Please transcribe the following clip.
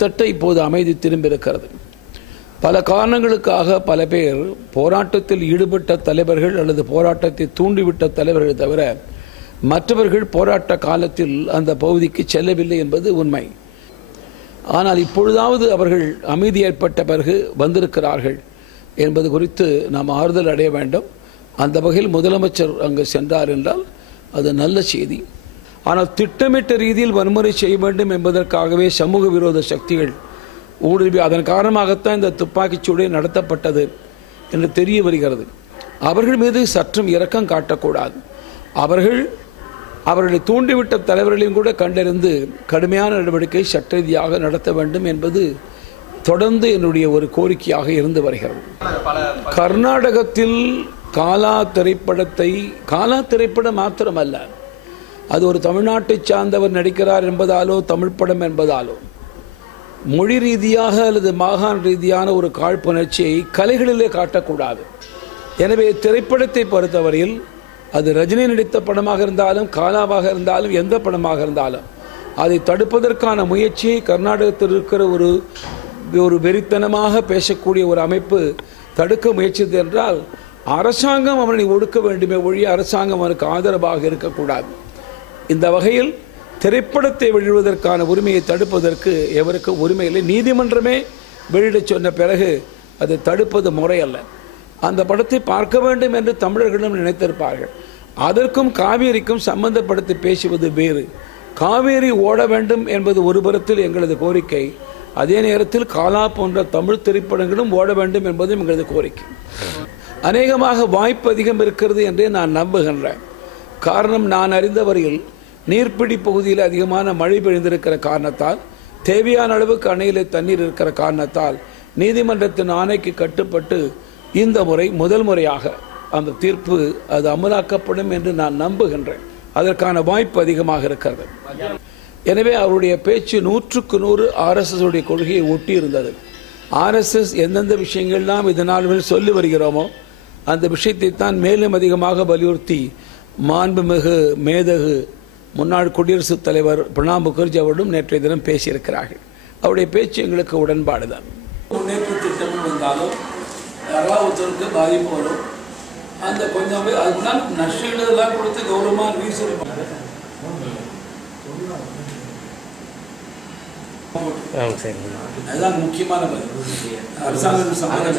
கிட்டத்தட்ட இப்போது அமைதி திரும்பியிருக்கிறது. பல காரணங்களுக்காக பல பேர் போராட்டத்தில் ஈடுபட்ட தலைவர்கள் அல்லது போராட்டத்தை தூண்டிவிட்ட தலைவர்கள் தவிர மற்றவர்கள் போராட்ட காலத்தில் அந்த பகுதிக்கு செல்லவில்லை என்பது உண்மை. ஆனால் இப்பொழுதாவது அவர்கள் அமைதி ஏற்பட்ட பிறகு வந்திருக்கிறார்கள் என்பது குறித்து நாம் ஆறுதல் அடைய வேண்டும். அந்த வகையில் முதலமைச்சர் அங்கு சென்றார் என்றால் அது நல்ல செய்தி. ஆனால் திட்டமிட்ட ரீதியில் வன்முறை செய்ய வேண்டும் என்பதற்காகவே சமூக விரோத சக்திகள் ஊடுருவி அதன் காரணமாகத்தான் இந்த துப்பாக்கிச்சூடு நடத்தப்பட்டது என்று தெரிய வருகிறது. அவர்கள் மீது சற்றும் இரக்கம் காட்டக்கூடாது. அவர்கள் அவர்களை தூண்டிவிட்ட தலைவர்களையும் கூட கண்டறிந்து கடுமையான நடவடிக்கை சட்ட ரீதியாக நடத்த வேண்டும் என்பது தொடர்ந்து என்னுடைய ஒரு கோரிக்கையாக இருந்து வருகிறது. கர்நாடகத்தில் காலா திரைப்படத்தை காலா திரைப்படம் மாத்திரமல்ல அது ஒரு தமிழ்நாட்டை சார்ந்தவர் நடிக்கிறார் என்பதாலோ தமிழ் படம் என்பதாலோ. மொழி ரீதியாக அல்லது மாகாண ரீதியான ஒரு காழ்ப்புணர்ச்சியை கலைகளிலே காட்டக்கூடாது. எனவே திரைப்படத்தை பொறுத்தவரையில் அது ரஜினி நடித்த படமாக இருந்தாலும் காலாவாக இருந்தாலும் எந்த படமாக இருந்தாலும் அதை தடுப்பதற்கான முயற்சியை கர்நாடகத்தில் இருக்கிற ஒரு ஒரு வெறித்தனமாக பேசக்கூடிய ஒரு அமைப்பு தடுக்க முயற்சித்தது என்றால் அரசாங்கம் அவனை ஒடுக்க வேண்டுமே ஒழிய அரசாங்கம் அவனுக்கு ஆதரவாக இருக்கக்கூடாது. இந்த வகையில் திரைப்படத்தை வெளியிடுவதற்கான உரிமையை தடுப்பதற்கு எவருக்கும் உரிமை இல்லை. நீதிமன்றமே வெளியிடச் சொன்ன பிறகு அது தடுப்பது முறையல்ல அந்த படத்தை பார்க்க வேண்டும் என்று தமிழர்களும் நினைத்திருப்பார்கள். அதற்கும் காவேரிக்கும் சம்பந்தப்படுத்தி பேசுவது வேறு. காவேரி ஓட வேண்டும் என்பது ஒரு புறத்தில் எங்களது கோரிக்கை. அதே நேரத்தில் காலா போன்ற தமிழ் திரைப்படங்களும் ஓட வேண்டும் என்பதும் எங்களது கோரிக்கை. அநேகமாக வாய்ப்பு அதிகம் இருக்கிறது என்றே நான் நம்புகின்றேன். காரணம் நான் அறிந்த வரையில் நீர்ப்பிடி பகுதியில் அதிகமான மழை பெய்திருக்கிற காரணத்தால் தேவையான அளவுக்கு அணையில் தண்ணீர் இருக்கிற காரணத்தால் நீதிமன்றத்தின் ஆணைக்கு கட்டுப்பட்டு இந்த முறை முதல் முறையாக அந்த தீர்ப்பு அது அமலாக்கப்படும் என்று நான் நம்புகின்றேன். அதற்கான வாய்ப்பு அதிகமாக இருக்கிறது. எனவே அவருடைய பேச்சு நூற்றுக்கு நூறு ஆர்எஸ்எஸ் உடைய கொள்கையை ஒட்டி இருந்தது ஆர்எஸ்எஸ் எந்தெந்த விஷயங்கள்லாம் இதனால் சொல்லி வருகிறோமோ அந்த விஷயத்தை தான் மேலும் அதிகமாக வலியுறுத்தி மாண்புமிகு மேதகு முன்னாள் குடியரசுத் தலைவர் பிரணாப் முகர்ஜி அவர்களும் நேற்றைய தினம் பேசியிருக்கிறார்கள். அவருடைய பேச்சு எங்களுக்கு உடன்பாடு தான். முன்னேற்ற திட்டம் வந்தாலும் யாராவது ஒருத்தருக்கு பாதிப்பு வரும். அந்த கொஞ்சம் பேர் அதுதான் நஷ்டங்களெல்லாம் கொடுத்து கௌரவமாக ரீசன் அதுதான் முக்கியமான பதில். அரசாங்கம் சம்பந்தம்